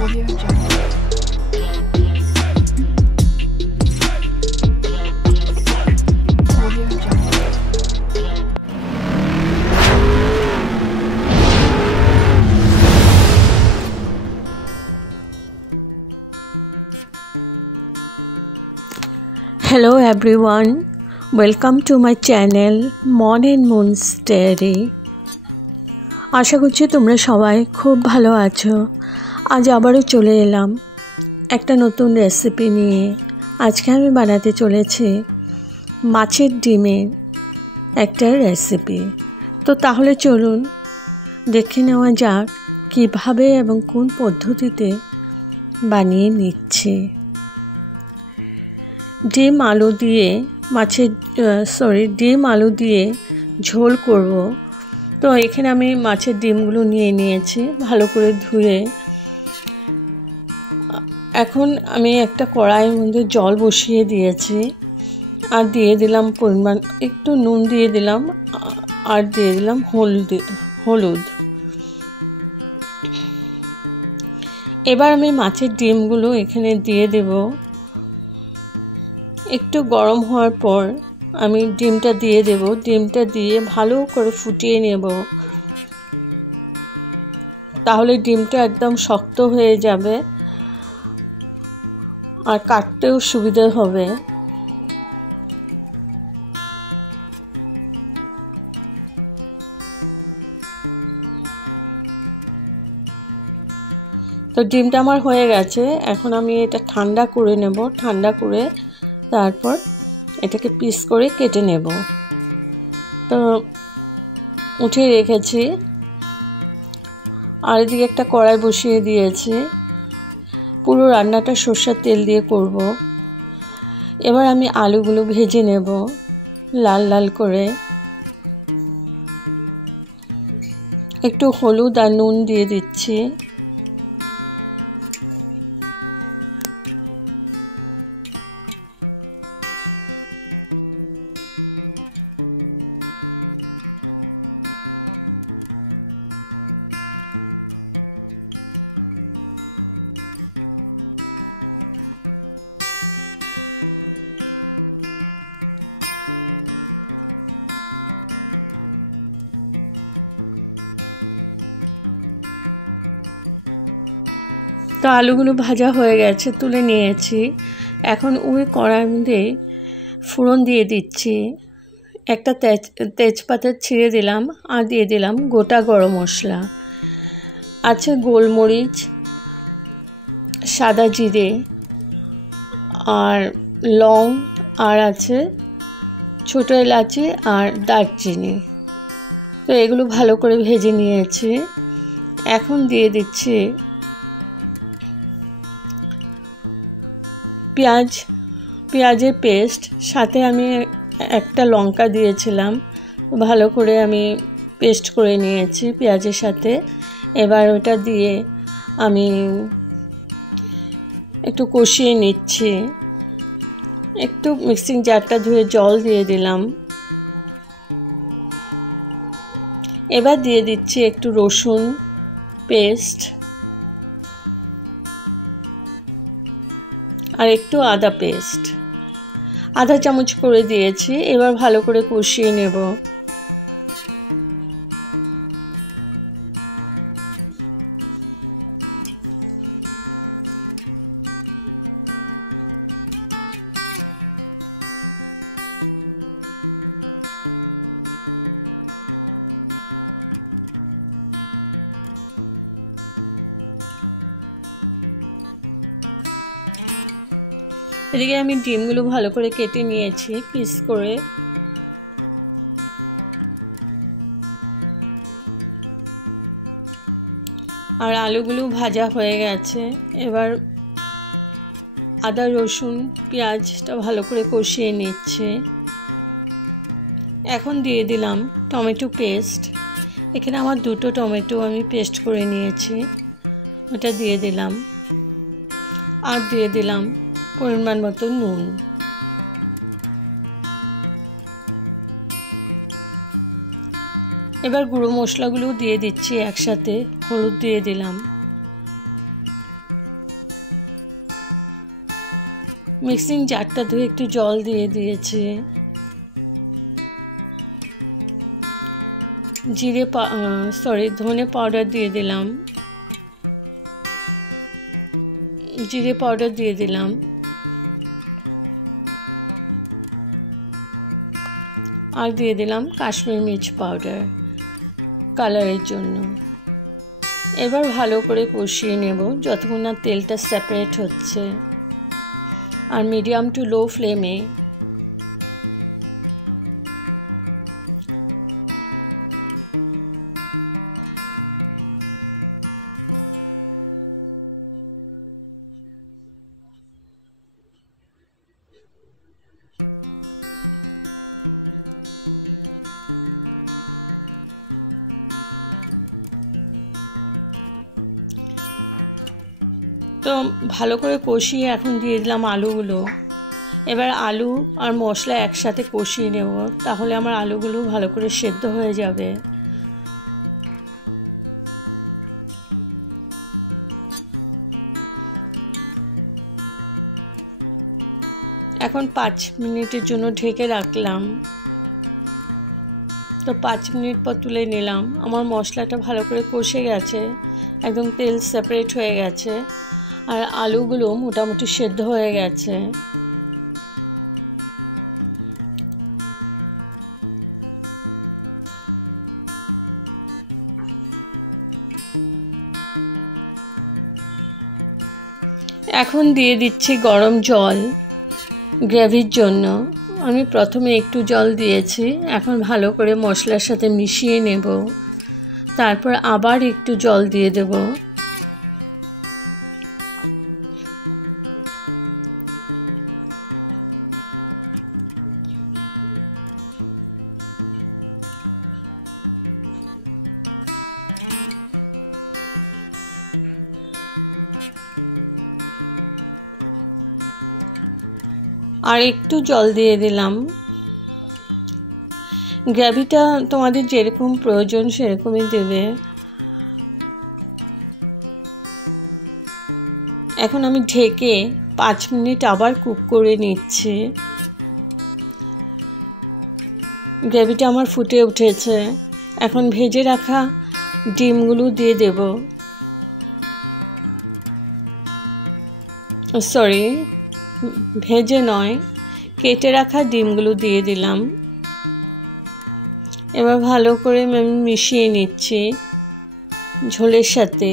Audio Jungle. Audio Jungle. Hello everyone, welcome to my channel Mon and Moon's Diary. আশা করছি তোমরা সবাই খুব ভালো আছো। আজ আবারও চলে এলাম একটা নতুন রেসিপি নিয়ে। আজকে আমি বানাতে চলেছি মাছের ডিমের একটা রেসিপি। তো তাহলে চলুন দেখে নেওয়া যাক কিভাবে এবং কোন পদ্ধতিতে বানিয়ে নিচ্ছি। ডিম আলু দিয়ে ঝোল করব। তো এখানে আমি মাছের ডিমগুলো নিয়ে নিয়েছি ভালো করে ধুয়ে। এখন আমি একটা কড়াইয়ের মধ্যে জল বসিয়ে দিয়েছি আর দিয়ে দিলাম পরিমাণ একটু নুন দিয়ে দিলাম আর দিয়ে দিলাম হলুদ। এবার আমি মাছের ডিমগুলো এখানে দিয়ে দেব। একটু গরম হওয়ার পর আমি ডিমটা দিয়ে দেব। ডিমটা দিয়ে ভালো করে ফুটিয়ে নেব, তাহলে ডিমটা একদম শক্ত হয়ে যাবে আর কাটতেও সুবিধা হবে। তো ডিমটা আমার হয়ে গেছে। এখন আমি এটা ঠান্ডা করে নেব। ঠান্ডা করে তারপর এটাকে পিস করে কেটে নেব। তো উঠিয়ে রেখেছি আর এদিকে একটা কড়াই বসিয়ে দিয়েছি। পুরো রান্নাটা সরষের তেল দিয়ে করব। এবার আমি আলুগুলো ভেজে নেব লাল লাল করে। একটু হলুদ আর নুন দিয়ে দিচ্ছি। তো আলুগুলো ভাজা হয়ে গেছে, তুলে নিয়েছি। এখন ওই কড়াইয়ের মধ্যে ফোড়ন দিয়ে দিচ্ছি। একটা তেজপাতা ছিঁড়ে দিলাম আর দিয়ে দিলাম গোটা গরম মশলা। আছে গোলমরিচ, সাদা জিরে আর লং, আর আছে ছোটো এলাচি আর দারচিনি। তো এগুলো ভালো করে ভেজে নিয়েছি। এখন দিয়ে দিচ্ছি পেঁয়াজের পেস্ট। সাথে আমি একটা লঙ্কা দিয়েছিলাম, ভালো করে আমি পেস্ট করে নিয়েছি পেঁয়াজের সাথে। এবার ওটা দিয়ে আমি একটু কষিয়ে নিচ্ছি। একটু মিক্সিং জারটা ধুয়ে জল দিয়ে দিলাম। এবার দিয়ে দিচ্ছি একটু রসুন পেস্ট আর একটু আদা পেস্ট, আধা চামচ করে দিয়েছি। এবার ভালো করে কষিয়ে নেব। এদিকে আমি ডিমগুলো ভালো করে কেটে নিয়েছি পিস করে। আর আলুগুলো ভাজা হয়ে গেছে। এবার আদা রসুন পেঁয়াজটা ভালো করে কষিয়ে নিচ্ছে। এখন দিয়ে দিলাম টমেটো পেস্ট। এখানে আমার দুটো টমেটো আমি পেস্ট করে নিয়েছি, ওটা দিয়ে দিলাম। আর দিয়ে দিলাম পরিমাণ মতো নুন। এবার গুঁড়ো মশলাগুলো দিয়ে দিচ্ছি একসাথে। হলুদ দিয়ে দিলাম, মিক্সিং জারটা ধুয়ে একটু জল দিয়ে দিয়েছি। ধনে পাউডার দিয়ে দিলাম, জিরে পাউডার দিয়ে দিলাম, আর দিয়ে দিলাম কাশ্মীরি মির্চ পাউডার কালারের জন্য। এবার ভালো করে কষিয়ে নেব যতক্ষণ না তেলটা সেপারেট হচ্ছে, আর মিডিয়াম টু লো ফ্লেমে তো ভালো করে কষিয়ে এখন দিয়ে দিলাম আলুগুলো। এবার আলু আর মশলা একসাথে কষিয়ে নেব, তাহলে আমার আলুগুলো ভালো করে সেদ্ধ হয়ে যাবে। এখন 5 মিনিটের জন্য ঢেকে রাখলাম। তো 5 মিনিট পর তুলে নিলাম। আমার মশলাটা ভালো করে কষে গেছে, একদম তেল সেপারেট হয়ে গেছে, আর আলুগুলো মোটামুটি সেদ্ধ হয়ে গেছে। এখন দিয়ে দিচ্ছি গরম জল গ্রেভির জন্য। আমি প্রথমে একটু জল দিয়েছি, এখন ভালো করে মশলার সাথে মিশিয়ে নেব, তারপর আবার একটু জল দিয়ে দেব। আর একটু জল দিয়ে দিলাম। গ্রেভিটা তোমাদের যেরকম প্রয়োজন সেরকমই দেবে। এখন আমি ঢেকে 5 মিনিট আবার কুক করে নিচ্ছি। গ্রেভিটা আমার ফুটে উঠেছে, এখন ভেজে রাখা ডিমগুলো দিয়ে দেব। ভেজে নয়, কেটে রাখা ডিমগুলো দিয়ে দিলাম। এবার ভালো করে আমি মিশিয়ে নিচ্ছি ঝোলের সাথে।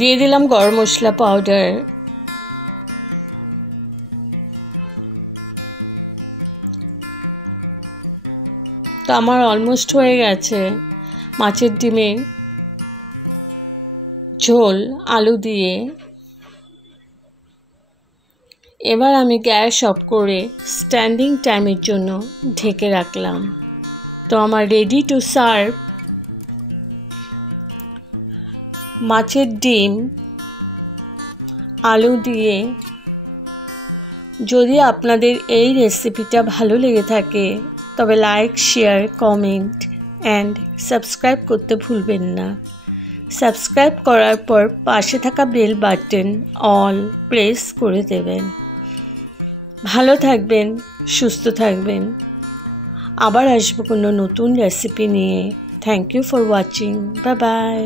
দিয়ে দিলাম গরম মশলা পাউডার। তো আমার অলমোস্ট হয়ে গেছে মাছের ডিমের ঝোল আলু দিয়ে। এবার আমি গ্যাস অফ করে স্ট্যান্ডিং টাইমের জন্য ঢেকে রাখলাম। তো আমার রেডি টু সার্ভ মাছের ডিম আলু দিয়ে। যদি আপনাদের এই রেসিপিটা ভালো লেগে থাকে তবে like, share, comment and subscribe করতে ভুলবেন না। সাবস্ক্রাইব করার পর পাশে থাকা বেল বাটন অল প্রেস করে দেবেন। ভালো থাকবেন, সুস্থ থাকবেন। আবার আসবো কোনো নতুন রেসিপি নিয়ে। Thank you for watching. Bye by.